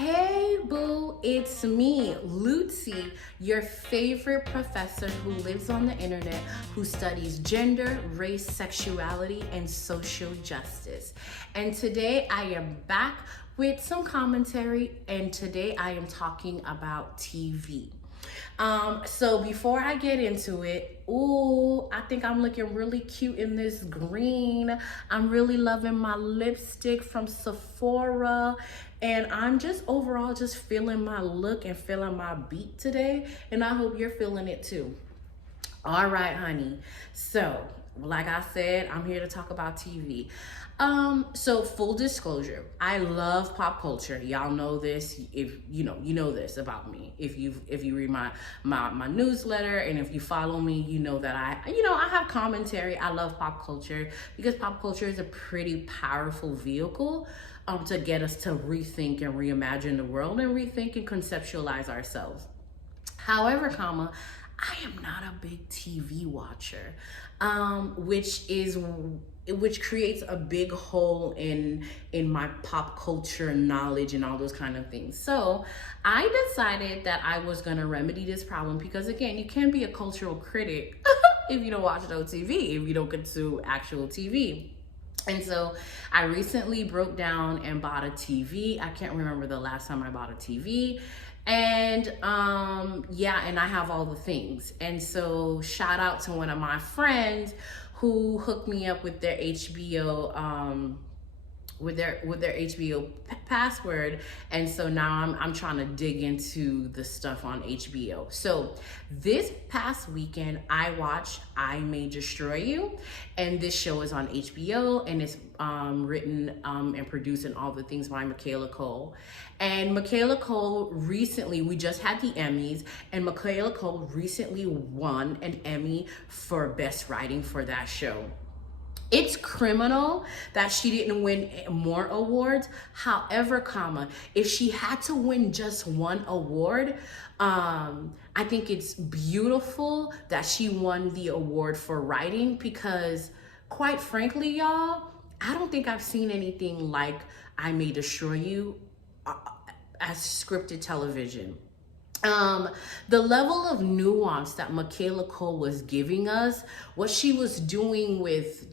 Hey boo, it's me, Lucy, your favorite professor who lives on the internet, who studies gender, race, sexuality, and social justice. And today I am back with some commentary, and today I am talking about TV. So before I get into it, I think I'm looking really cute in this green. I'm really loving my lipstick from Sephora. And I'm just overall just feeling my look and feeling my beat today. And I hope you're feeling it too. All right, honey. So, like I said, I'm here to talk about TV. So full disclosure, I love pop culture. Y'all know this. If you know this about me. If you read my newsletter and if you follow me, you know that I have commentary. I love pop culture because pop culture is a pretty powerful vehicle to get us to rethink and reimagine the world and rethink and conceptualize ourselves. However, I am not a big TV watcher, which creates a big hole in my pop culture knowledge and all those kind of things. So I decided that I was gonna remedy this problem because again, you can't be a cultural critic if you don't watch no TV, if you don't consume actual TV. And so I recently broke down and bought a TV. I can't remember the last time I bought a TV. And and I have all the things. And so shout out to one of my friends who hooked me up with their HBO with their HBO password, and so now I'm trying to dig into the stuff on HBO. So this past weekend I watched I May Destroy You, and this show is on HBO and it's written and produced and all the things by Michaela Cole. And Michaela Cole recently, we just had the Emmys, and Michaela Cole recently won an Emmy for Best Writing for that show. It's criminal that she didn't win more awards. However, if she had to win just one award, I think it's beautiful that she won the award for writing because, quite frankly, y'all, I don't think I've seen anything like I May Destroy You as scripted television. The level of nuance that Michaela Cole was giving us, what she was doing with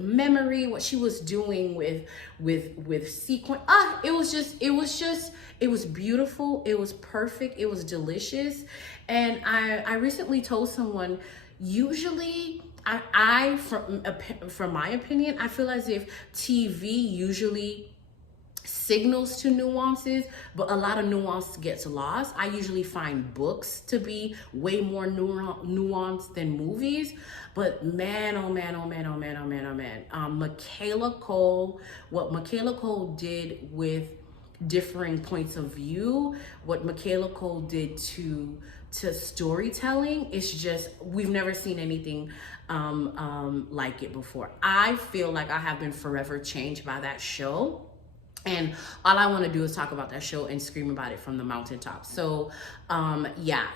memory, what she was doing with sequence. It was beautiful. It was perfect. It was delicious. And I recently told someone, usually from my opinion, I feel as if TV usually signals to nuances, but a lot of nuance gets lost. I usually find books to be way more nuanced than movies, but man, oh man, oh man, oh man, oh man, oh man. Michaela Cole, what Michaela Cole did with differing points of view, what Michaela Cole did to storytelling, it's just, we've never seen anything like it before. I feel like I have been forever changed by that show. And all I want to do is talk about that show and scream about it from the mountaintop. So,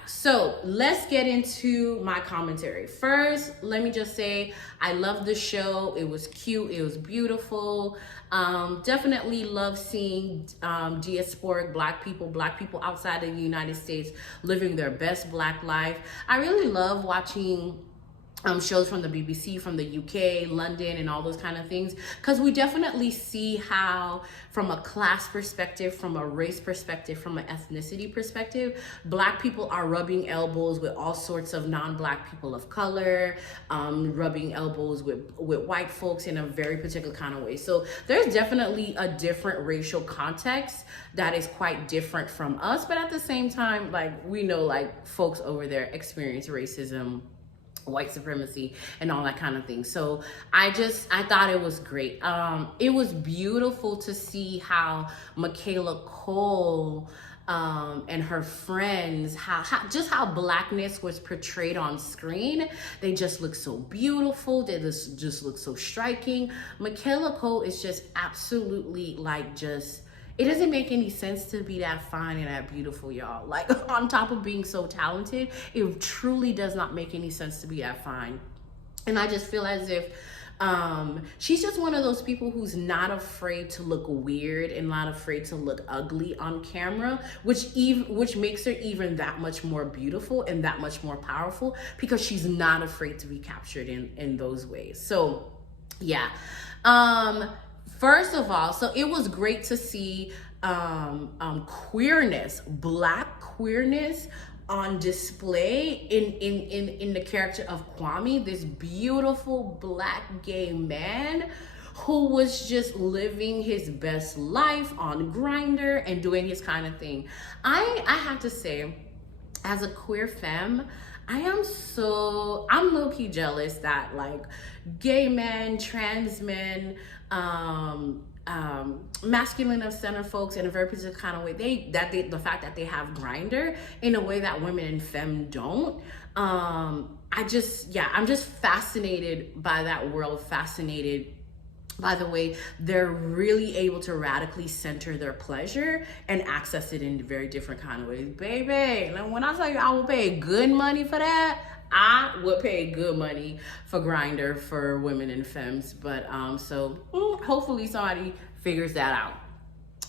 So let's get into my commentary. First, let me just say, I love the show. It was cute. It was beautiful. Definitely love seeing diasporic black people outside of the United States living their best black life. I really love watching shows from the BBC, from the UK, London, and all those kind of things, because we definitely see how, from a class perspective, from a race perspective, from an ethnicity perspective, black people are rubbing elbows with all sorts of non-black people of color, rubbing elbows with white folks in a very particular kind of way. So there's definitely a different racial context that is quite different from us, but at the same time, like, we know, like, folks over there experience racism, white supremacy, and all that kind of thing. So I thought it was great. It was beautiful to see how Michaela Cole and her friends, how blackness was portrayed on screen. They just look so beautiful. They just look so striking. Michaela Cole is just absolutely it doesn't make any sense to be that fine and that beautiful, y'all. Like, on top of being so talented, it truly does not make any sense to be that fine. And I just feel as if She's just one of those people who's not afraid to look weird and not afraid to look ugly on camera, which makes her even that much more beautiful and that much more powerful, because she's not afraid to be captured in those ways. So yeah. First of all, so it was great to see queerness, Black queerness on display in the character of Kwame, this beautiful Black gay man who was just living his best life on Grindr and doing his kind of thing. I have to say, as a queer femme, I'm low-key jealous that like gay men, trans men, masculine of center folks in a very particular kind of way, the fact that they have Grindr in a way that women and femme don't. I'm just fascinated by that world, fascinated by the way they're really able to radically center their pleasure and access it in very different kind of ways. Baby, like when I tell you I will pay good money for that, I would pay good money for Grindr for women and femmes. But hopefully somebody figures that out.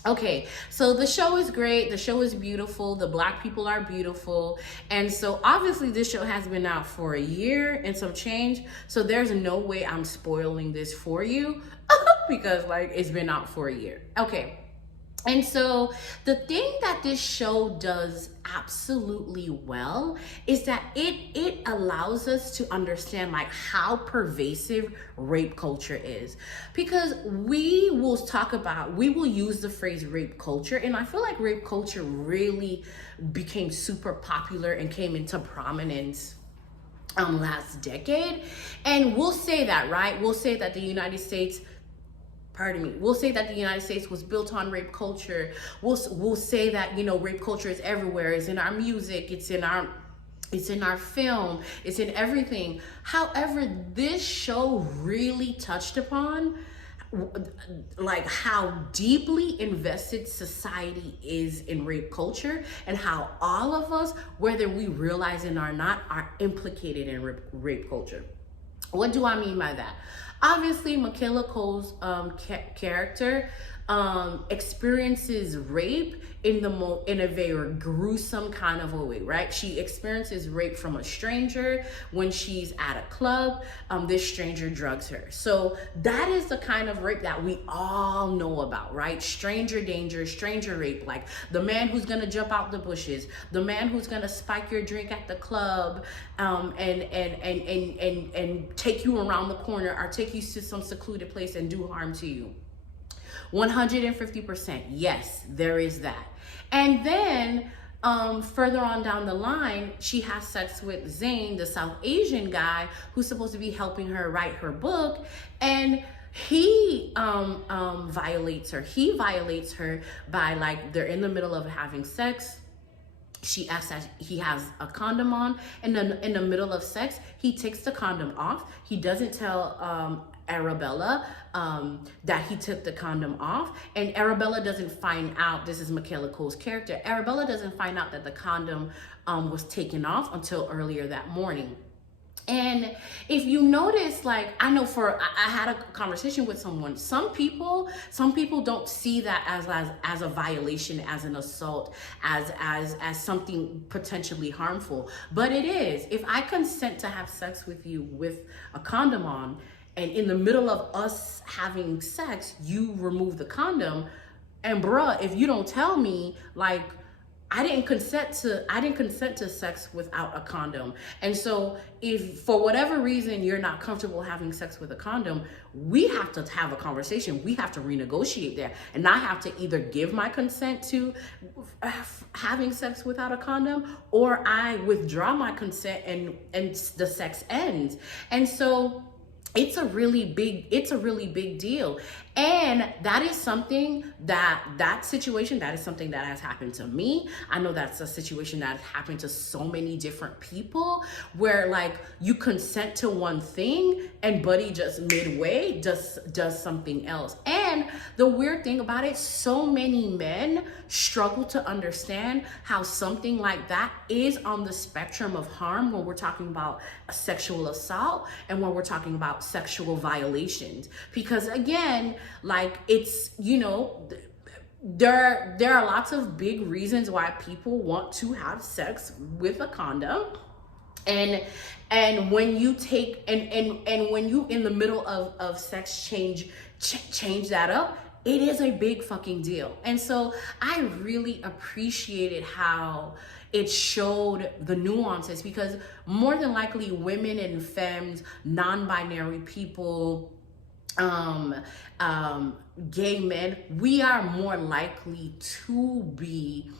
Okay, so the show is great. The show is beautiful. The Black people are beautiful. And so obviously this show has been out for a year and some change. So there's no way I'm spoiling this for you because like it's been out for a year. Okay. And so the thing that this show does absolutely well is that it allows us to understand like how pervasive rape culture is, because we will use the phrase rape culture, and I feel like rape culture really became super popular and came into prominence last decade. And we'll say that, right? We'll say that the United States was built on rape culture. We'll say that, rape culture is everywhere. It's in our music. It's in our film. It's in everything. However, this show really touched upon like how deeply invested society is in rape culture, and how all of us, whether we realize it or not, are implicated in rape culture. What do I mean by that? Obviously, Michaela Cole's character experiences rape in a very gruesome kind of a way, right? She experiences rape from a stranger when she's at a club. This stranger drugs her. So that is the kind of rape that we all know about, right? Stranger danger, stranger rape, like the man who's gonna jump out the bushes, the man who's gonna spike your drink at the club, and take you around the corner or take you to some secluded place and do harm to you. 150%. Yes, there is that. And then further on down the line, she has sex with Zane, the South Asian guy who's supposed to be helping her write her book, and he violates her. He violates her by, like, they're in the middle of having sex. She asks that he has a condom on, and then in the middle of sex, he takes the condom off. He doesn't tell Arabella that he took the condom off, and Arabella doesn't find out. This is Michaela Cole's character. Arabella doesn't find out that the condom was taken off until earlier that morning. And if you notice, like, I know I had a conversation with someone. Some people don't see that as a violation, as an assault, as something potentially harmful. But it is. If I consent to have sex with you with a condom on, and in the middle of us having sex, you remove the condom, and bruh, if you don't tell me, like, I didn't consent to sex without a condom. And so if for whatever reason you're not comfortable having sex with a condom, we have to have a conversation. We have to renegotiate that. And I have to either give my consent to having sex without a condom, or I withdraw my consent and the sex ends. And so it's a really big deal. And that is something that is something that has happened to me. I know that's a situation that has happened to so many different people, where like you consent to one thing and buddy just midway does something else. And And the weird thing about it, so many men struggle to understand how something like that is on the spectrum of harm when we're talking about sexual assault and when we're talking about sexual violations. Because again, like, it's, you know, there are lots of big reasons why people want to have sex with a condom. And when you take and when you in the middle of sex change that up, it is a big fucking deal. And so I really appreciated how it showed the nuances, because more than likely women and femmes, non-binary people, gay men, we are more likely to be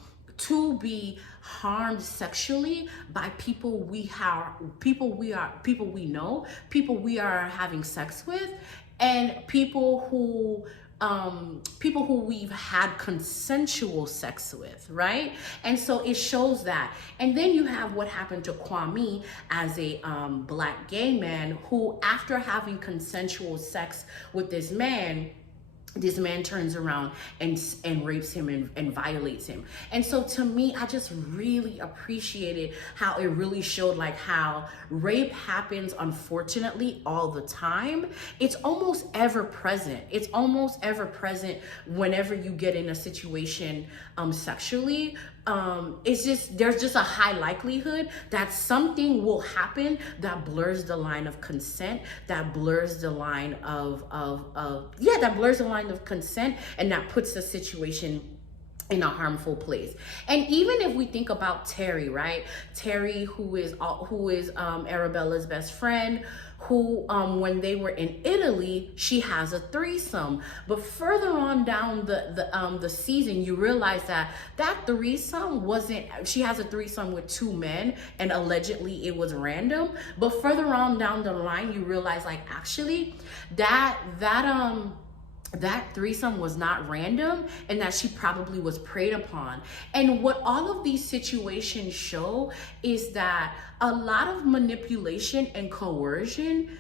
harmed sexually by people we know, people we are having sex with, and people who we've had consensual sex with, right? And so it shows that. And then you have what happened to Kwame as a black gay man who, after having consensual sex with this man turns around and rapes him and violates him. And so to me, I just really appreciated how it really showed like how rape happens, unfortunately, all the time. It's almost ever present. It's almost ever present whenever you get in a situation sexually. It's just, there's just a high likelihood that something will happen that blurs the line of consent, that blurs the line that blurs the line of consent, and that puts the situation in a harmful place. And even if we think about Terry, right? Terry, who is Arabella's best friend, who when they were in Italy, she has a threesome. But further on down the season, you realize that threesome wasn't, she has a threesome with two men and allegedly it was random. But further on down the line, you realize like actually that threesome was not random, and that she probably was preyed upon. And what all of these situations show is that a lot of manipulation and coercion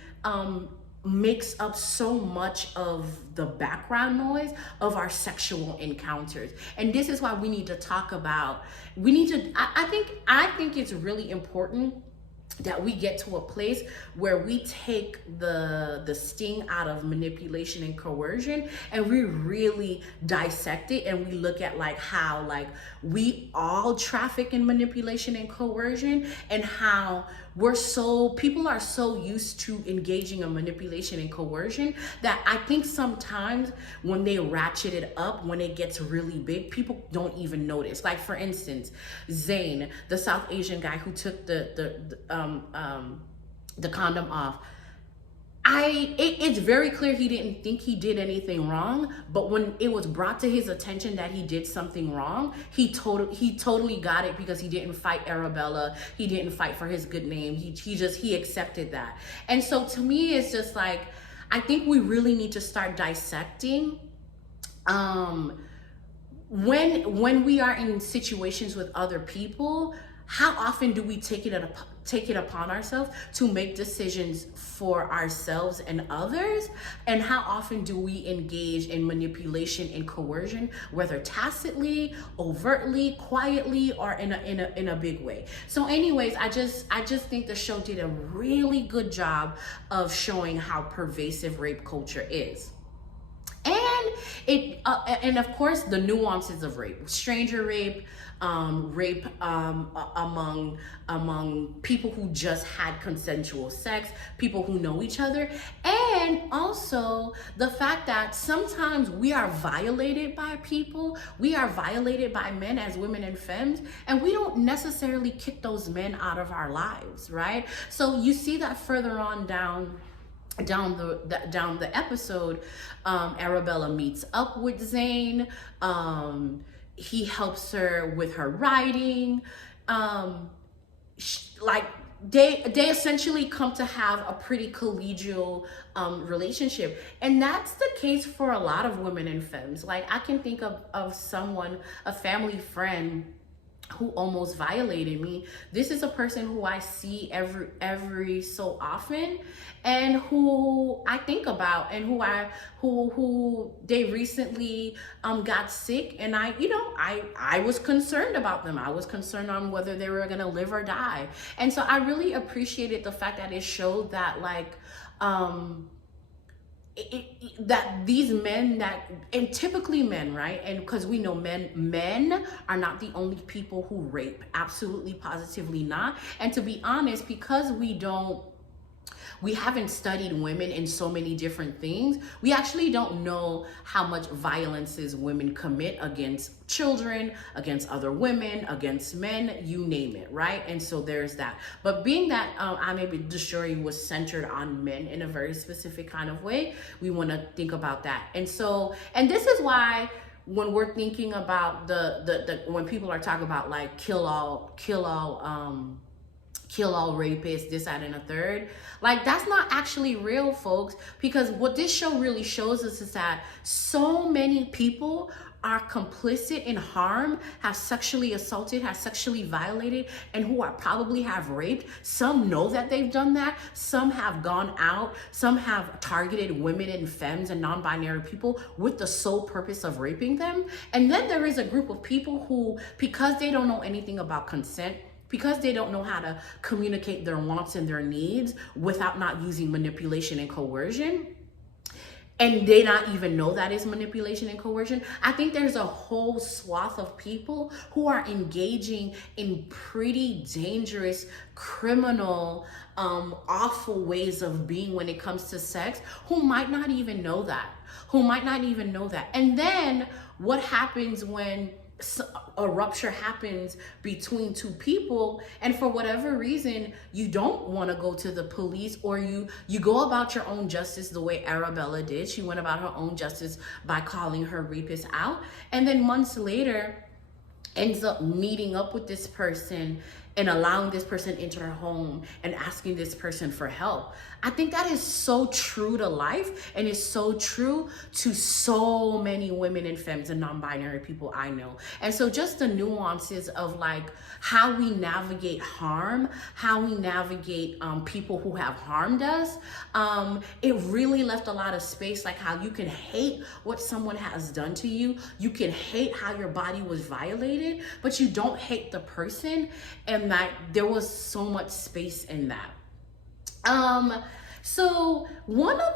makes up so much of the background noise of our sexual encounters. And this is why we need to talk about, I think it's really important that we get to a place where we take the sting out of manipulation and coercion, and we really dissect it, and we look at like how like we all traffic in manipulation and coercion, and how people are so used to engaging in manipulation and coercion that I think sometimes when they ratchet it up, when it gets really big, people don't even notice. Like for instance, Zayn, the South Asian guy who took the condom off. It's very clear he didn't think he did anything wrong, but when it was brought to his attention that he did something wrong, he totally got it, because he didn't fight Arabella, he didn't fight for his good name, he accepted that. And so to me, it's just like, I think we really need to start dissecting when we are in situations with other people, how often do we take it upon ourselves to make decisions for ourselves and others? And how often do we engage in manipulation and coercion, whether tacitly, overtly, quietly, or in a big way? So anyways, I just think the show did a really good job of showing how pervasive rape culture is. And of course the nuances of rape, stranger rape, rape among people who just had consensual sex, people who know each other, and also the fact that sometimes we are violated by people, we are violated by men as women and femmes, and we don't necessarily kick those men out of our lives, right? So you see that further on down the episode, Arabella meets up with Zayn. He helps her with her writing. They essentially come to have a pretty collegial relationship, and that's the case for a lot of women and femmes. Like I can think of someone, a family friend, who almost violated me. This is a person who I see every so often, and who I think about, and who they recently got sick, and I was concerned about them. I was concerned on whether they were gonna live or die. And so I really appreciated the fact that it showed that, like, that these men that, and typically men, right? And because we know men are not the only people who rape, absolutely positively not. And to be honest, because we haven't studied women in so many different things, we actually don't know how much violences women commit against children, against other women, against men, you name it, right? And so there's that. But being that I'm able, the story was centered on men in a very specific kind of way, we want to think about that. And so, and this is why when we're thinking about the when people are talking about like kill all rapists, this, that, and a third. Like, that's not actually real, folks, because what this show really shows us is that so many people are complicit in harm, have sexually assaulted, have sexually violated, and who are probably have raped. Some know that they've done that. Some have gone out. Some have targeted women and femmes and non-binary people with the sole purpose of raping them. And then there is a group of people who, because they don't know anything about consent, because they don't know how to communicate their wants and their needs without not using manipulation and coercion, and they not even know that is manipulation and coercion. I think there's a whole swath of people who are engaging in pretty dangerous, criminal, awful ways of being when it comes to sex, who might not even know that, And then what happens when a rupture happens between two people, and for whatever reason you don't want to go to the police, or you go about your own justice the way Arabella did. She went about her own justice by calling her rapist out, and then months later ends up meeting up with this person and allowing this person into her home and asking this person for help. I think that is so true to life, and is so true to so many women and femmes and non-binary people I know. And so just the nuances of like how we navigate harm, how we navigate people who have harmed us, it really left a lot of space, like how you can hate what someone has done to you, you can hate how your body was violated, but you don't hate the person, and that there was so much space in that. So one of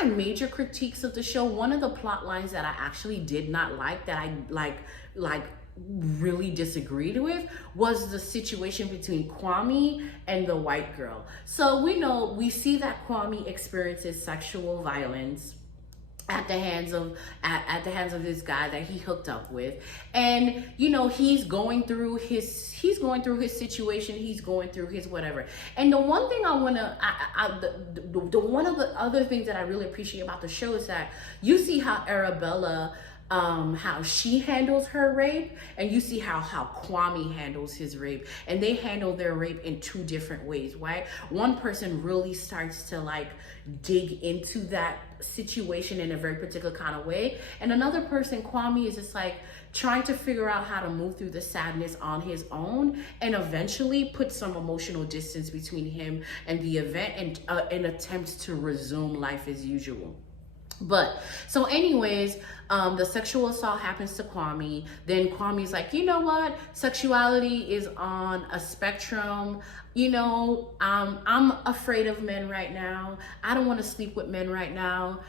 my major critiques of the show, one of the plot lines that I actually did not like, that I really disagreed with, was the situation between Kwame and the white girl. So we see that Kwame experiences sexual violence at the hands of this guy that he hooked up with, and he's going through his situation, he's going through his whatever. And the one thing one of the other things that I really appreciate about the show is that you see how Arabella, how she handles her rape, and you see how Kwame handles his rape, and they handle their rape in two different ways, right? One person really starts to like dig into that situation in a very particular kind of way, and another person, Kwame, is just like trying to figure out how to move through the sadness on his own, and eventually put some emotional distance between him and the event, and attempt to resume life as usual. But so anyways, the sexual assault happens to Kwame. Then Kwame's like, you know what? Sexuality is on a spectrum. I'm afraid of men right now. I don't want to sleep with men right now.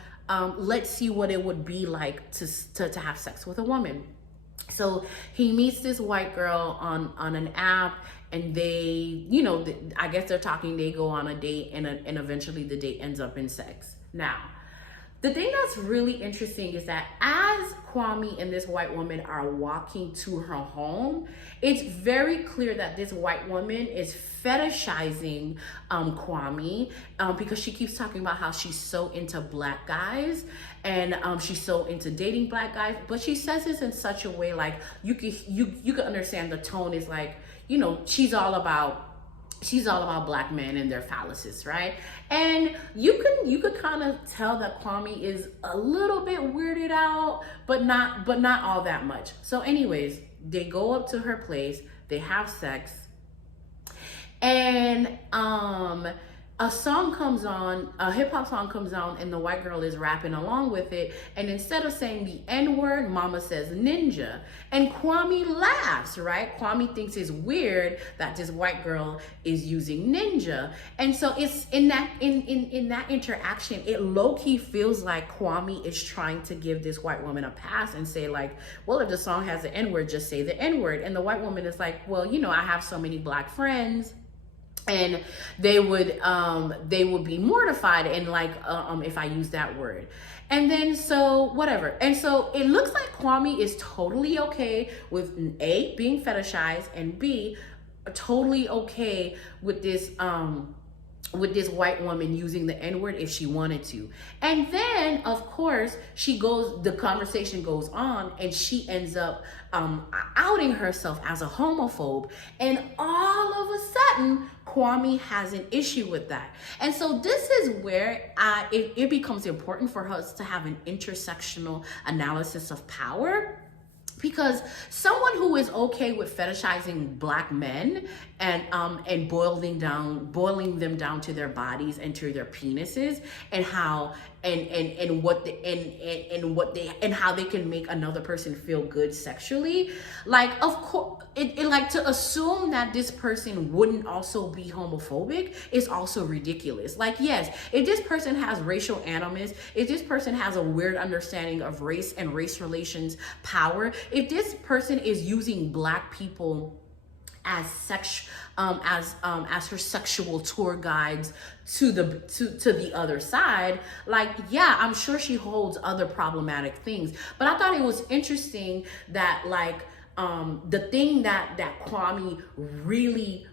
Let's see what it would be like to have sex with a woman. So he meets this white girl on an app, and they, I guess they're talking, they go on a date, and eventually the date ends up in sex. Now, the thing that's really interesting is that as Kwame and this white woman are walking to her home, it's very clear that this white woman is fetishizing Kwame, because she keeps talking about how she's so into black guys, and she's so into dating black guys. But she says this in such a way like you can understand the tone is like, she's all about black men and their phalluses, right? And you could kind of tell that Kwame is a little bit weirded out, but not all that much. So anyways, they go up to her place, they have sex, and a song comes on, a hip hop song comes on, and the white girl is rapping along with it. And instead of saying the N word, mama says ninja. And Kwame laughs, right? Kwame thinks it's weird that this white girl is using ninja. And so it's in that interaction, it low-key feels like Kwame is trying to give this white woman a pass and say like, well, if the song has the N word, just say the N word. And the white woman is like, well, you know, I have so many black friends, and they would be mortified and like if I use that word. And then so whatever. And so it looks like Kwame is totally okay with A, being fetishized, and B, totally okay with this white woman using the N-word if she wanted to. And then of course the conversation goes on, and she ends up outing herself as a homophobe, and all of a sudden Kwame has an issue with that. And so this is where it becomes important for us to have an intersectional analysis of power. Because someone who is okay with fetishizing black men and boiling them down to their bodies and to their penises, and how how they can make another person feel good sexually, like, of course, like, to assume that this person wouldn't also be homophobic is also ridiculous. Like, yes, if this person has racial animus, if this person has a weird understanding of race and race relations power, if this person is using black people as her sexual tour guides to the other side, like, yeah, I'm sure she holds other problematic things. But I thought it was interesting that, like, the thing that Kwame really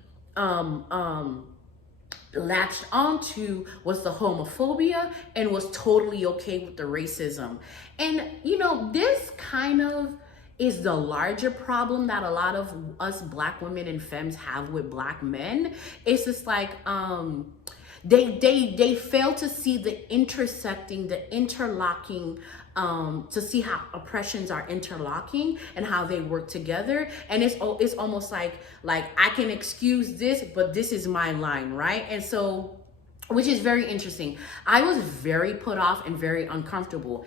latched onto was the homophobia, and was totally okay with the racism. And, you know, this kind of is the larger problem that a lot of us black women and femmes have with black men. It's just like, they fail to see the interlocking, to see how oppressions are interlocking and how they work together. And it's almost like I can excuse this, but this is my line, right? And so, which is very interesting. I was very put off and very uncomfortable.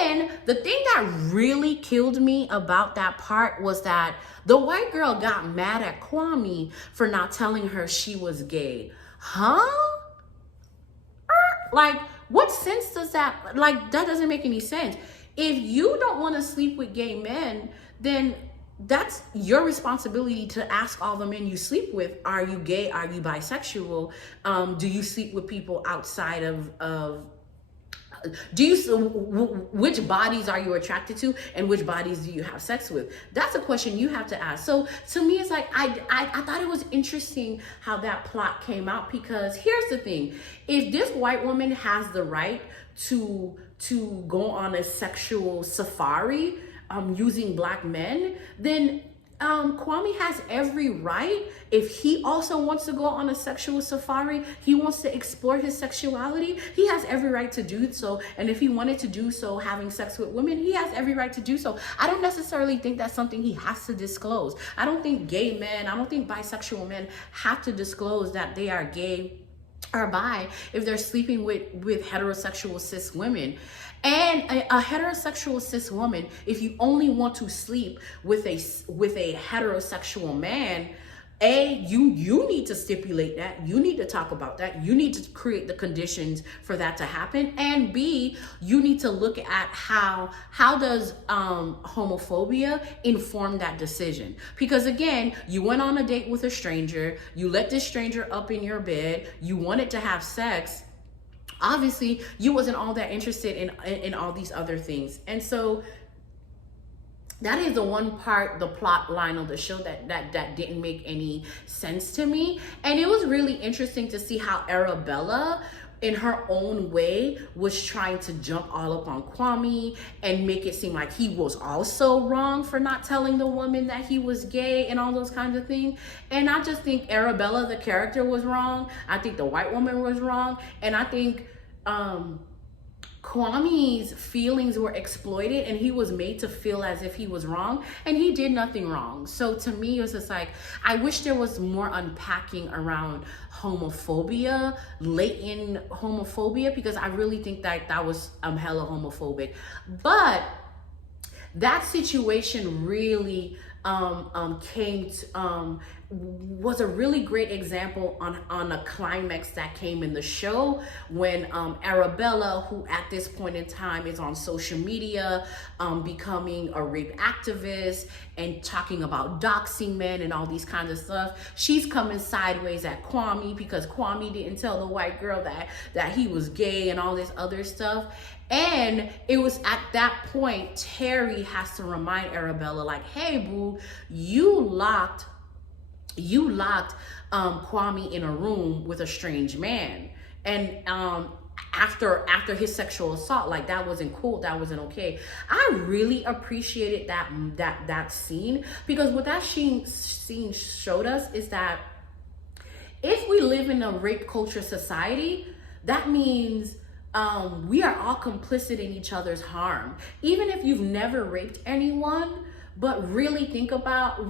And the thing that really killed me about that part was that the white girl got mad at Kwame for not telling her she was gay. Huh? Like, what sense does that, like, that doesn't make any sense. If you don't want to sleep with gay men, then that's your responsibility to ask all the men you sleep with, are you gay? Are you bisexual? Do you sleep with people outside of which bodies are you attracted to, and which bodies do you have sex with? That's a question you have to ask. So to me, it's like, I thought it was interesting how that plot came out, because here's the thing. If this white woman has the right to go on a sexual safari using black men, then Kwame has every right, if he also wants to go on a sexual safari, he wants to explore his sexuality, he has every right to do so. And if he wanted to do so having sex with women, he has every right to do so. I don't necessarily think that's something he has to disclose. I don't think gay men, I don't think bisexual men have to disclose that they are gay or bi if they're sleeping with heterosexual cis women. And a heterosexual cis woman, if you only want to sleep with a heterosexual man, you need to stipulate that. You need to talk about that. You need to create the conditions for that to happen. And B, you need to look at how does homophobia inform that decision? Because again, you went on a date with a stranger, you let this stranger up in your bed, you wanted to have sex. Obviously, you wasn't all that interested in all these other things. And so that is the one part, the plot line of the show that didn't make any sense to me. And it was really interesting to see how Arabella, in her own way, was trying to jump all up on Kwame and make it seem like he was also wrong for not telling the woman that he was gay and all those kinds of things. And I just think Arabella, the character, was wrong. I think the white woman was wrong. And I think Kwame's feelings were exploited and he was made to feel as if he was wrong, and he did nothing wrong. So to me, it was just like, I wish there was more unpacking around homophobia, latent homophobia, because I really think that that was hella homophobic. But that situation really was a really great example on a climax that came in the show when Arabella, who at this point in time is on social media, becoming a rape activist and talking about doxing men and all these kinds of stuff, she's coming sideways at Kwame because Kwame didn't tell the white girl that he was gay and all this other stuff. And it was at that point, Terry has to remind Arabella, like, hey, boo, you locked Kwame in a room with a strange man. And after his sexual assault, like, that wasn't cool, that wasn't okay. I really appreciated that scene, because what that scene showed us is that if we live in a rape culture society, that means we are all complicit in each other's harm. Even if you've never raped anyone, but really think about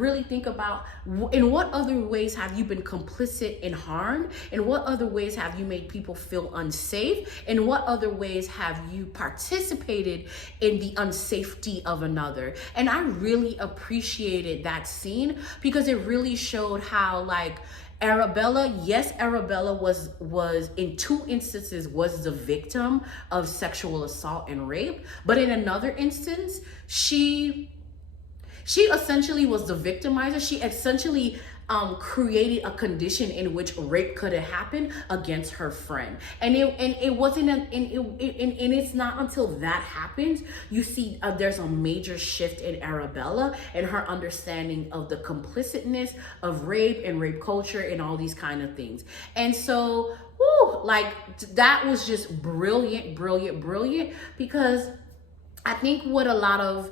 in what other ways have you been complicit in harm? In what other ways have you made people feel unsafe? In what other ways have you participated in the unsafety of another? And I really appreciated that scene, because it really showed how, like, Arabella was in two instances was the victim of sexual assault and rape, but in another instance, she essentially was the victimizer. She essentially created a condition in which rape could have happened against her friend, and it's not until that happens you see there's a major shift in Arabella and her understanding of the complicitness of rape and rape culture and all these kind of things. And so, like, that was just brilliant, because I think what a lot of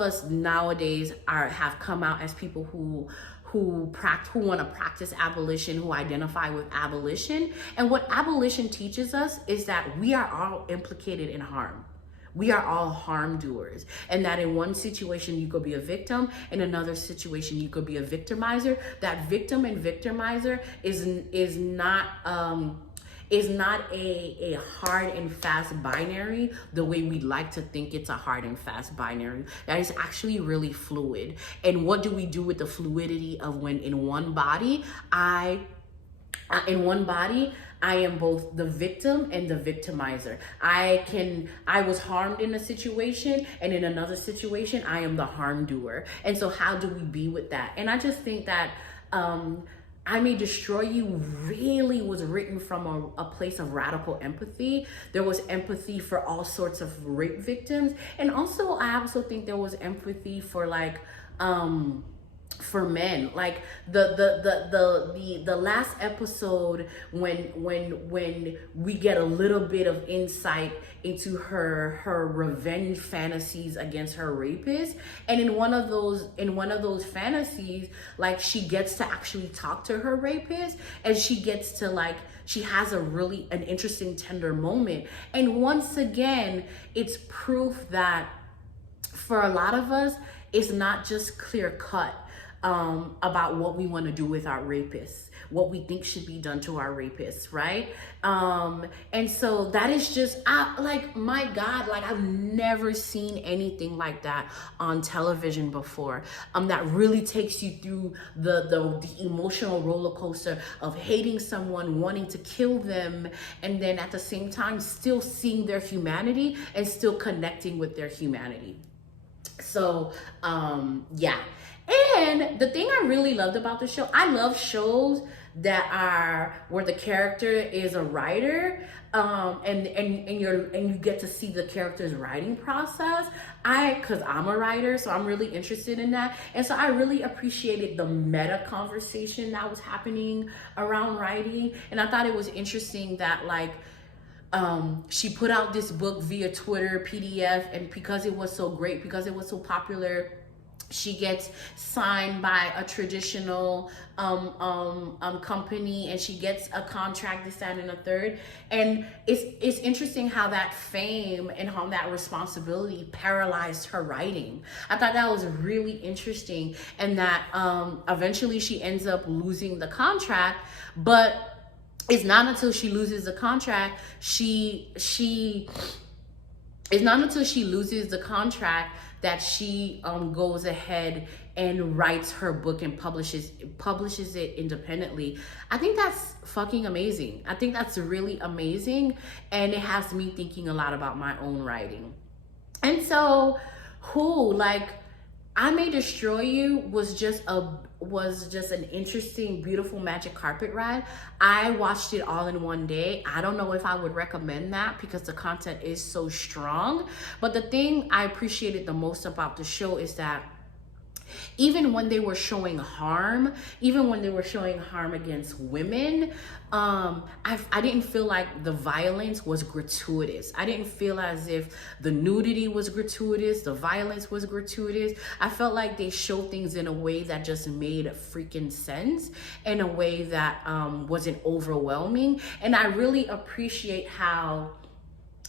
us nowadays have come out as people who want to practice abolition, who identify with abolition. And what abolition teaches us is that we are all implicated in harm. We are all harm doers, and that in one situation you could be a victim, in another situation you could be a victimizer. That victim and victimizer is not a hard and fast binary the way we like to think it's a hard and fast binary. That is actually really fluid. And what do we do with the fluidity of when in one body I am both the victim and the victimizer. I was harmed in a situation, and in another situation I am the harm doer. And so how do we be with that? And I just think that I May Destroy You really was written from a place of radical empathy. There was empathy for all sorts of rape victims. And also, I also think there was empathy for, like, for men. Like the last episode when we get a little bit of insight into her revenge fantasies against her rapist, and in one of those fantasies, like, she gets to actually talk to her rapist, and she gets to, like, she has an interesting tender moment. And once again, it's proof that for a lot of us, it's not just clear cut about what we want to do with our rapists, what we think should be done to our rapists, right? And so that is just, like, my God, like, I've never seen anything like that on television before, that really takes you through the emotional roller coaster of hating someone, wanting to kill them, and then at the same time still seeing their humanity and still connecting with their humanity. So, yeah. And the thing I really loved about the show, I love shows that are where the character is a writer, and you get to see the character's writing process. Cause I'm a writer, so I'm really interested in that. And so I really appreciated the meta conversation that was happening around writing. And I thought it was interesting that, like, she put out this book via Twitter PDF, and because it was so great, because it was so popular, She gets signed by a traditional company, and she gets a contract, this, that, and a third. And it's interesting how that fame and how that responsibility paralyzed her writing. I thought that was really interesting, and that eventually she ends up losing the contract, but it's not until she loses the contract, it's not until she loses the contract that she goes ahead and writes her book and publishes it independently. I think that's fucking amazing. I think that's really amazing, and it has me thinking a lot about my own writing. And so, I May Destroy You was just an interesting, beautiful magic carpet ride. I watched it all in one day. I don't know if I would recommend that because the content is so strong. But the thing I appreciated the most about the show is that even when they were showing harm, against women, I didn't feel like the violence was gratuitous. I didn't feel as if the nudity was gratuitous, the violence was gratuitous. I felt like they showed things in a way that just made freaking sense, in a way that wasn't overwhelming. And I really appreciate how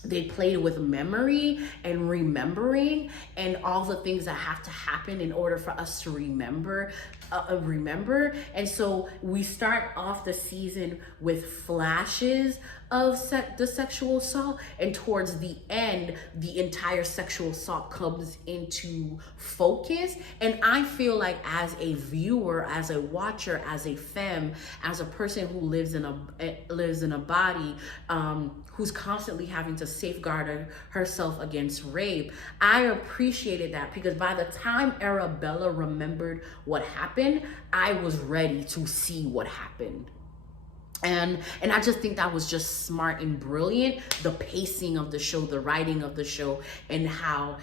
they played with memory and remembering and all the things that have to happen in order for us to remember. And so we start off the season with flashes of the sexual assault, and towards the end, the entire sexual assault comes into focus. And I feel like, as a viewer, as a watcher, as a femme, as a person who lives in a body, who's constantly having to safeguard herself against rape, I appreciated that, because by the time Arabella remembered what happened, I was ready to see what happened. And I just think that was just smart and brilliant. The pacing of the show, the writing of the show, and how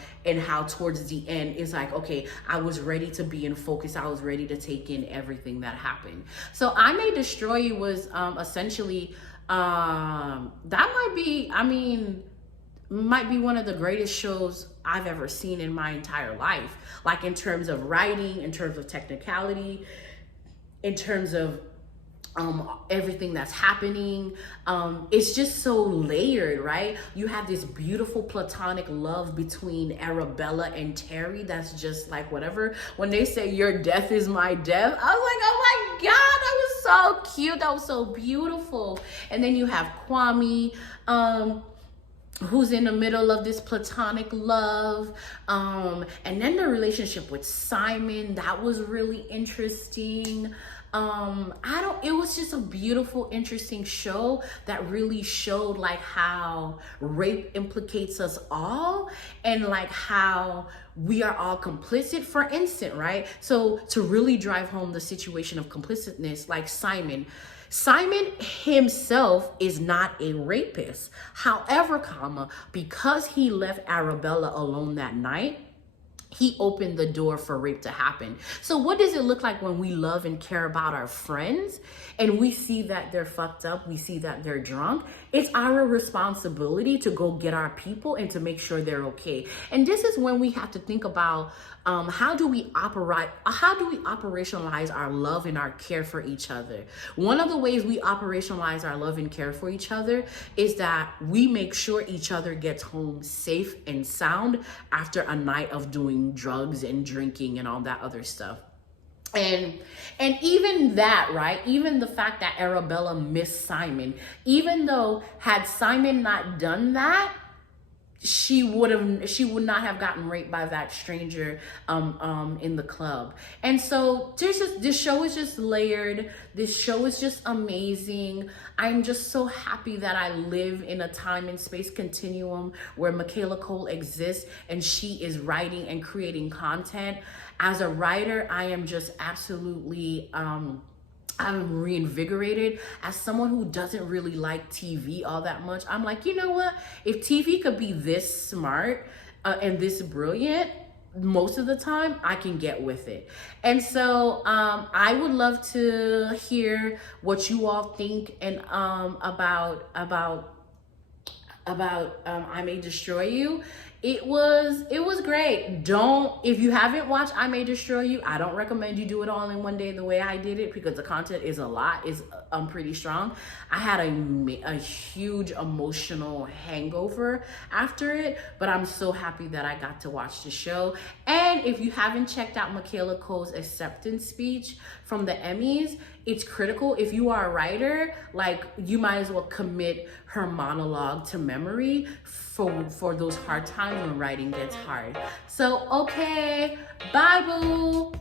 towards the end is like, okay, I was ready to be in focus. I was ready to take in everything that happened. So I May Destroy You was essentially might be one of the greatest shows I've ever seen in my entire life. Like, in terms of writing, in terms of technicality, in terms of everything that's happening. It's just so layered, right? You have this beautiful platonic love between Arabella and Terry that's just like whatever. When they say your death is my death, I was like, oh my God, that was so cute. That was so beautiful. And then you have Kwame, who's in the middle of this platonic love. And then the relationship with Simon, that was really interesting. It was just a beautiful, interesting show that really showed like how rape implicates us all, and like how we are all complicit, for instance, right? So to really drive home the situation of complicitness, like Simon himself is not a rapist. However, because he left Arabella alone that night, he opened the door for rape to happen. So what does it look like when we love and care about our friends and we see that they're fucked up, we see that they're drunk? It's our responsibility to go get our people and to make sure they're okay. And this is when we have to think about how do we operationalize our love and our care for each other? One of the ways we operationalize our love and care for each other is that we make sure each other gets home safe and sound after a night of doing drugs and drinking and all that other stuff. And even that, right? Even the fact that Arabella missed Simon, even though had Simon not done that, she would not have gotten raped by that stranger in the club. And so this show is just layered. This show is just amazing. I'm just so happy that I live in a time and space continuum where Michaela Cole exists and she is writing and creating content. As a writer, I am just absolutely I'm reinvigorated. As someone who doesn't really like TV all that much, I'm like, you know what? If TV could be this smart and this brilliant, most of the time I can get with it. And so I would love to hear what you all think and about I May Destroy You. It was great. If you haven't watched I May Destroy You, I don't recommend you do it all in one day the way I did it, because the content is a lot, is pretty strong. I had a huge emotional hangover after it, but I'm so happy that I got to watch the show. And if you haven't checked out Michaela Cole's acceptance speech from the Emmys, it's critical. If you are a writer, like, you might as well commit her monologue to memory for those hard times when writing gets hard. So, okay, bye boo.